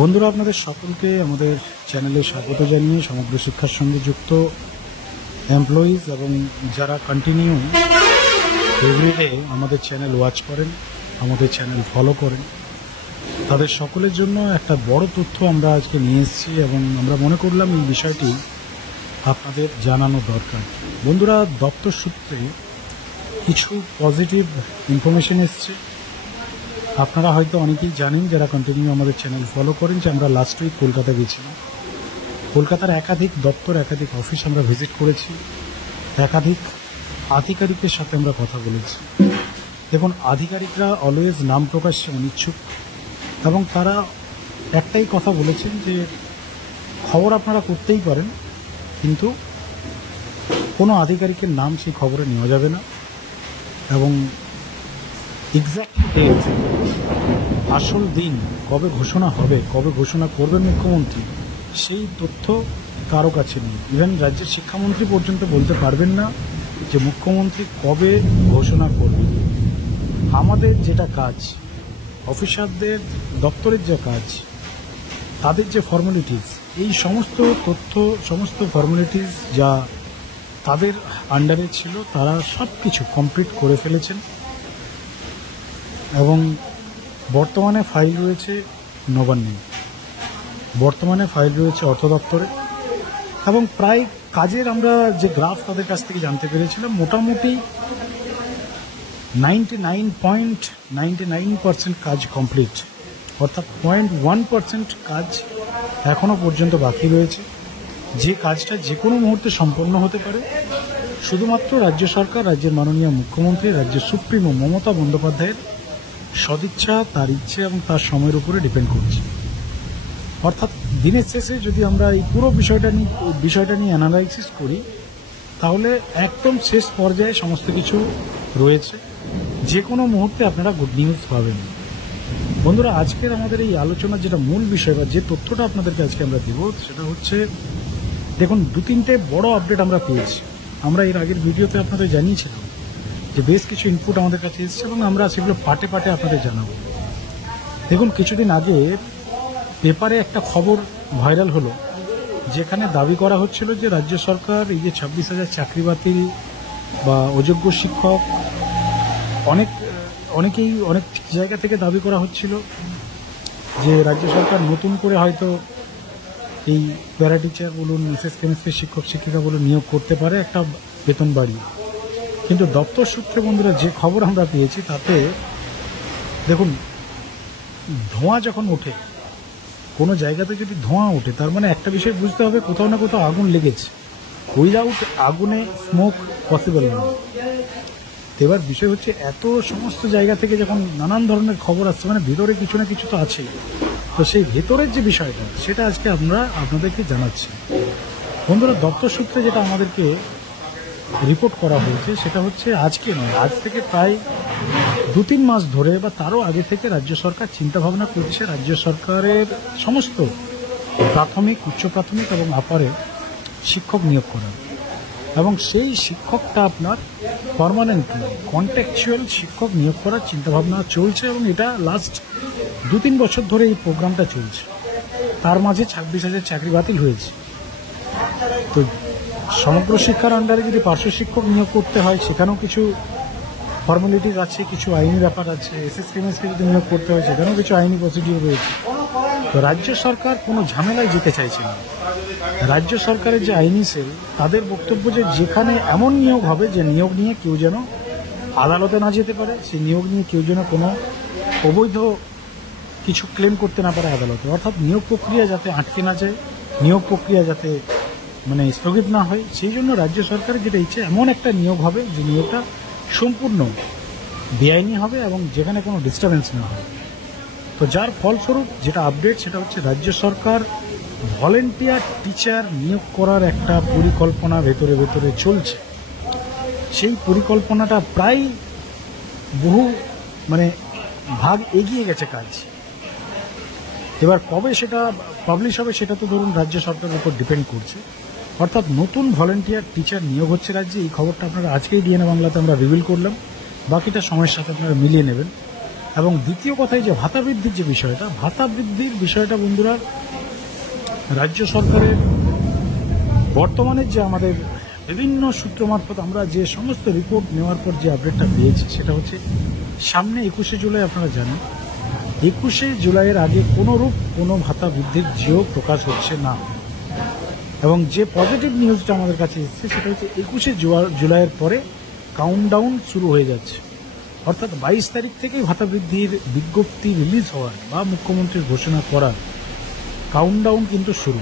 বন্ধুরা, আপনাদের সকলকে আমাদের চ্যানেলে স্বাগত জানিয়ে সমগ্র শিক্ষার সঙ্গে যুক্ত এমপ্লয়িজ এবং যারা কন্টিনিউ এভরিডে আমাদের চ্যানেল ওয়াচ করেন, আমাদের চ্যানেল ফলো করেন, তাদের সকলের জন্য একটা বড় তথ্য আমরা আজকে নিয়ে এসেছি এবং আমরা মনে করলাম এই বিষয়টি আপনাদের জানানো দরকার। বন্ধুরা, দপ্তর সূত্রে কিছু পজিটিভ ইনফরমেশন এসছে। আপনারা হয়তো অনেকেই জানেন, যারা কন্টিনিউ আমাদের চ্যানেল ফলো করেন, যে আমরা লাস্ট উইক কলকাতা গেছিলাম। কলকাতার একাধিক দপ্তর, একাধিক অফিস আমরা ভিজিট করেছি, একাধিক আধিকারিকের সাথে আমরা কথা বলেছি। দেখুন, আধিকারিকরা অলওয়েজ নাম প্রকাশে অনিচ্ছুক এবং তারা একটাই কথা বলেছেন যে খবর আপনারা করতেই পারেন, কিন্তু কোনো আধিকারিকের নাম সেই খবরে নেওয়া যাবে না এবং এক্স্যাক্ট ডেট, আসল দিন কবে ঘোষণা হবে, কবে ঘোষণা করবেন মুখ্যমন্ত্রী, সেই তথ্য কারো কাছে নেই। ইভেন রাজ্যের শিক্ষামন্ত্রী পর্যন্ত বলতে পারবেন না যে মুখ্যমন্ত্রী কবে ঘোষণা করবেন। আমাদের যেটা কাজ, অফিসারদের দপ্তরের যে কাজ, তাদের যে ফর্মালিটিস, এই সমস্ত তথ্য, সমস্ত ফর্মালিটিস যা তাদের আন্ডারে ছিল, তারা সব কিছু কমপ্লিট করে ফেলেছেন এবং বর্তমানে ফাইল রয়েছে নবান্নে, বর্তমানে ফাইল রয়েছে অর্থ দপ্তরে এবং প্রায় কাজের আমরা যে গ্রাফ তাদের কাছ থেকে জানতে পেরেছিলাম, মোটামুটি 99.99% কাজ কমপ্লিট, অর্থাৎ 0.1% কাজ এখনো পর্যন্ত বাকি রয়েছে, যে কাজটা যে কোনো মুহূর্তে সম্পন্ন হতে পারে। শুধুমাত্র রাজ্য সরকার, রাজ্যের মাননীয় মুখ্যমন্ত্রী, রাজ্যের সুপ্রিমো মমতা বন্দ্যোপাধ্যায়ের সদিচ্ছা, তার ইচ্ছে এবং তার সময়ের উপরে ডিপেন্ড করছে। অর্থাৎ দিনের শেষে যদি আমরা এই পুরো বিষয়টা নিয়ে অ্যানালাইসিস করি, তাহলে একদম শেষ পর্যায়ে সমস্ত কিছু রয়েছে, যে কোনো মুহূর্তে আপনারা গুড নিউজ পাবেন। বন্ধুরা, আজকের আমাদের এই আলোচনার যেটা মূল বিষয় বা যে তথ্যটা আপনাদেরকে আজকে আমরা দেব, সেটা হচ্ছে, দেখুন, 2-3টে বড় আপডেট আমরা পেয়েছি। আমরা এর আগের ভিডিওতে আপনাদের জানিয়েছিলাম যে বেশ কিছু ইনপুট আমাদের কাছে এসেছে এবং আমরা সেগুলো পাটে পাটে আপনাদের জানাবো। দেখুন, কিছুদিন আগে পেপারে একটা খবর ভাইরাল হলো, যেখানে দাবি করা হচ্ছিল যে রাজ্য সরকার এই যে 26,000 চাকরি বাতিল বা অযোগ্য শিক্ষক, অনেকেই অনেক জায়গা থেকে দাবি করা হচ্ছিল যে রাজ্য সরকার নতুন করে হয়তো এই প্যারা টিচার বলুন, এসএস কেমিস্ট্রি শিক্ষক শিক্ষিকা বলুন নিয়োগ করতে পারে একটা বেতন বাড়িয়ে। কিন্তু দপ্তর সূত্রে, বন্ধুরা, যে খবর আমরা পেয়েছি তাতে দেখুন, ধোঁয়া যখন ওঠে, কোনো জায়গাতে যদি ধোঁয়া ওঠে, তার মানে একটা বিষয় বুঝতে হবে, কোথাও না কোথাও আগুন লেগেছে। উইদাউট আগুনে স্মোক পসিবল নয়। এবার বিষয় হচ্ছে, এত সমস্ত জায়গা থেকে যখন নানান ধরনের খবর আসছে, মানে ভেতরে কিছু না কিছু তো আছেই। তো সেই ভেতরের যে বিষয়টা, সেটা আজকে আমরা আপনাদেরকে জানাচ্ছি। বন্ধুরা, দপ্তর সূত্রে যেটা আমাদেরকে রিপোর্ট করা হয়েছে, সেটা হচ্ছে আজকে নয়, আজ থেকে প্রায় 2-3 মাস ধরে বা তারও আগে থেকে রাজ্য সরকার চিন্তাভাবনা করছে রাজ্য সরকারের সমস্ত প্রাথমিক, উচ্চ প্রাথমিক এবং আপারে শিক্ষক নিয়োগ করার, এবং সেই শিক্ষকটা আপনার পার্মানেন্টলি কন্ট্রাকচুয়াল শিক্ষক নিয়োগ করার চিন্তাভাবনা চলছে এবং এটা লাস্ট 2-3 বছর ধরে এই প্রোগ্রামটা চলছে। তার মাঝে 26,000 চাকরি বাতিল হয়েছে। তো সমগ্র শিক্ষার আন্ডারে যদি পার্শ্ব শিক্ষক নিয়োগ করতে হয়, সেখানেও কিছু ফর্মালিটিস আছে, কিছু আইনি ব্যাপার আছে। এসএস কেমিস্ট্রি যদি নিয়োগ করতে হয়, সেখানেও কিছু আইনি প্রসিডিউর রয়েছে। তো রাজ্য সরকার কোনো ঝামেলায় যেতে চাইছে না। রাজ্য সরকারের যে আইনি সেল, তাদের বক্তব্য যে যেখানে এমন নিয়োগ হবে, যে নিয়োগ নিয়ে কেউ যেন আদালতে না যেতে পারে, সেই নিয়োগ নিয়ে কেউ যেন কোনো অবৈধ কিছু ক্লেম করতে না পারে আদালতে, অর্থাৎ নিয়োগ প্রক্রিয়া যাতে আটকে না যায়, নিয়োগ প্রক্রিয়া যাতে স্থগিত না হয়, সেই জন্য রাজ্য সরকারের যেটা ইচ্ছে, এমন একটা নিয়োগ হবে যে নিয়োগটা সম্পূর্ণ বেআইনি হবে এবং যেখানে কোনো ডিস্টারবেন্স না হয়। তো যার ফলস্বরূপ যেটা আপডেট, সেটা হচ্ছে রাজ্য সরকার ভলেন্টিয়ার টিচার নিয়োগ করার একটা পরিকল্পনা ভেতরে ভেতরে চলছে। সেই পরিকল্পনাটা প্রায় বহু ভাগ এগিয়ে গেছে কাজ। এবার কবে সেটা পাবলিশ হবে, সেটা তো ধরুন রাজ্য সরকারের উপর ডিপেন্ড করছে। অর্থাৎ নতুন ভলেন্টিয়ার টিচার নিয়োগ হচ্ছে রাজ্যে। এই খবরটা আপনারা আজকেই ডিএনএ বাংলাতে আমরা রিভিল করলাম, বাকিটা সময়ের সাথে আপনারা মিলিয়ে নেবেন। এবং দ্বিতীয় কথায় যে ভাতা বৃদ্ধির যে বিষয়টা, ভাতা বৃদ্ধির বিষয়টা বন্ধুরা, রাজ্য সরকারের বর্তমানে যে আমাদের বিভিন্ন সূত্র মারফত আমরা যে সমস্ত রিপোর্ট নেওয়ার পর যে আপডেটটা পেয়েছি সেটা হচ্ছে সামনে 21শে জুলাই আপনারা জানেন, 21শে জুলাইয়ের আগে কোনোরূপ কোনো ভাতা বৃদ্ধির জিও প্রকাশ হচ্ছে না। এবং যে পজিটিভ নিউজটা আমাদের কাছে এসেছে সেটা হচ্ছে 21শে জুলাইয়ের পরে কাউন্টডাউন শুরু হয়ে যাচ্ছে, অর্থাৎ 22 তারিখ থেকেই ভাতা বৃদ্ধির বিজ্ঞপ্তি রিলিজ হওয়ার বা মুখ্যমন্ত্রীর ঘোষণা করার কাউন্টডাউন কিন্তু শুরু।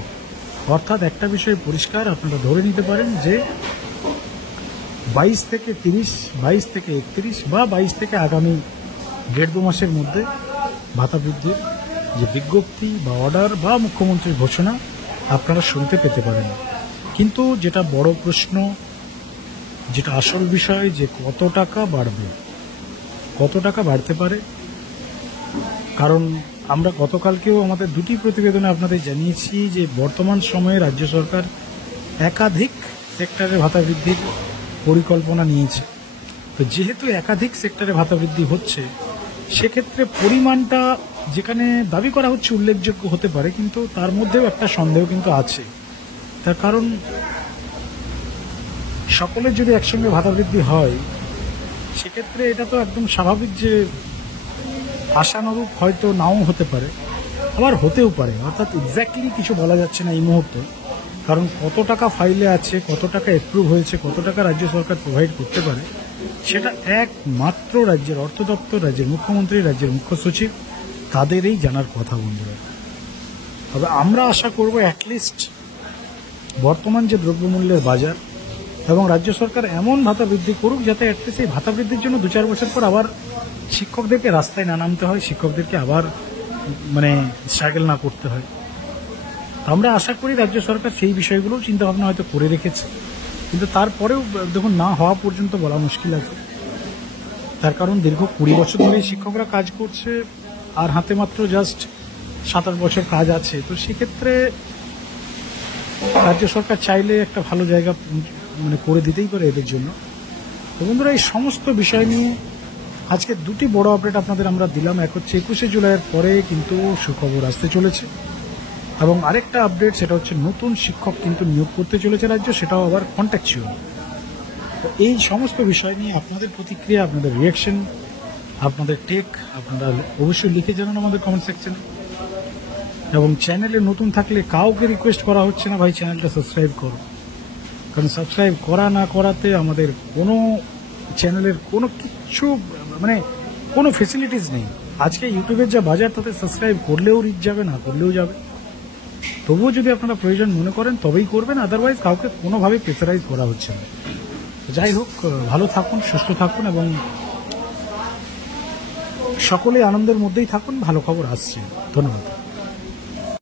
অর্থাৎ একটা বিষয় পরিষ্কার, আপনারা ধরে নিতে পারেন যে 22 থেকে 30, 22 থেকে 31 বা 22 থেকে আগামী 1.5-2 মাসের মধ্যে ভাতা বৃদ্ধির যে বিজ্ঞপ্তি বা অর্ডার বা মুখ্যমন্ত্রীর ঘোষণা আপনারা শুনতে পেতে পারেন। কিন্তু যেটা বড় প্রশ্ন, যেটা আসল বিষয়, যে কত টাকা বাড়বে, কত টাকা বাড়তে পারে। কারণ আমরা গতকালকেও আমাদের দুটি প্রতিবেদনে আপনাদের জানিয়েছি যে বর্তমান সময়ে রাজ্য সরকার একাধিক সেক্টরে ভাতা বৃদ্ধির পরিকল্পনা নিয়েছে। তো যেহেতু একাধিক সেক্টরে ভাতা বৃদ্ধি হচ্ছে, সেক্ষেত্রে পরিমাণটা যেখানে দাবি করা হচ্ছে উল্লেখযোগ্য হতে পারে, কিন্তু তার মধ্যেও একটা সন্দেহ কিন্তু আছে। তার কারণ সকলের যদি একসঙ্গে ভাতা বৃদ্ধি হয়, সেক্ষেত্রে এটা তো একদম স্বাভাবিক যে আশানুরূপ হয়তো নাও হতে পারে, আবার হতেও পারে। অর্থাৎ এক্স্যাক্টলি কিছু বলা যাচ্ছে না এই মুহূর্তে, কারণ কত টাকা ফাইলে আছে, কত টাকা অ্যাপ্রুভ হয়েছে, কত টাকা রাজ্য সরকার প্রোভাইড করতে পারে, সেটা একমাত্র রাজ্যের অর্থ দপ্তর, রাজ্যের মুখ্যমন্ত্রী, রাজ্যের মুখ্য সচিব তাদেরই জানার কথা বন্ধুরা। তবে আমরা আশা করব অ্যাটলিস্ট বর্তমান যে দ্রব্যমূল্যের বাজার এবং রাজ্য সরকার এমন ভাতা বৃদ্ধি করুক যাতে অ্যাটলিস্ট এই ভাতা বৃদ্ধির জন্য 2-4 বছর পর আবার শিক্ষকদেরকে রাস্তায় না নামতে হয়, শিক্ষকদেরকে আবার স্ট্রাগল না করতে হয়। আমরা আশা করি রাজ্য সরকার সেই বিষয়গুলো চিন্তাভাবনা হয়তো করে রেখেছে, কিন্তু তারপরেও দেখুন না হওয়া পর্যন্ত বলা মুশকিল আছে। তার কারণ দীর্ঘ 20 বছর ধরে শিক্ষকরা কাজ করছে, আর হাতে মাত্র জাস্ট 7-8 বছর কাজ আছে। তো সেক্ষেত্রে রাজ্য সরকার চাইলে একটা ভালো জায়গা করে দিতেই পারে এদের জন্য। তো বন্ধুরা, এই সমস্ত বিষয় নিয়ে আজকে দুটি বড় আপডেট আপনাদের আমরা দিলাম। এক হচ্ছে 21শে জুলাইয়ের পরে কিন্তু সুখবর আসতে চলেছে, এবং আরেকটা আপডেট সেটা হচ্ছে নতুন শিক্ষক কিন্তু নিয়োগ করতে চলেছে রাজ্য, সেটাও আবার কন্ট্রাকচুয়াল। তো এই সমস্ত বিষয় নিয়ে আপনাদের প্রতিক্রিয়া, আপনাদের রিয়াকশন, আপনাদের টেক আপনারা অবশ্যই লিখে জানান আমাদের কমেন্ট সেকশনে। এবং চ্যানেলে নতুন থাকলে কাউকে রিকোয়েস্ট করা হচ্ছে না ভাই চ্যানেলটা সাবস্ক্রাইব করো, কারণ সাবস্ক্রাইব করা না করাতে আমাদের কোনো চ্যানেলের কোনো কিছু কোনো ফেসিলিটিস নেই। আজকে ইউটিউবের যা বাজার, তাতে সাবস্ক্রাইব করলেও রিচ যাবে, না করলেও যাবে। তবুও যদি আপনারা প্রয়োজন মনে করেন তবেই করবেন, আদারওয়াইজ কাউকে কোনোভাবে প্রেসারাইজ করা হচ্ছে না। যাই হোক, ভালো থাকুন, সুস্থ থাকুন এবং সকলেই আনন্দের মধ্যেই থাকুন। ভালো খবর আসছে। ধন্যবাদ।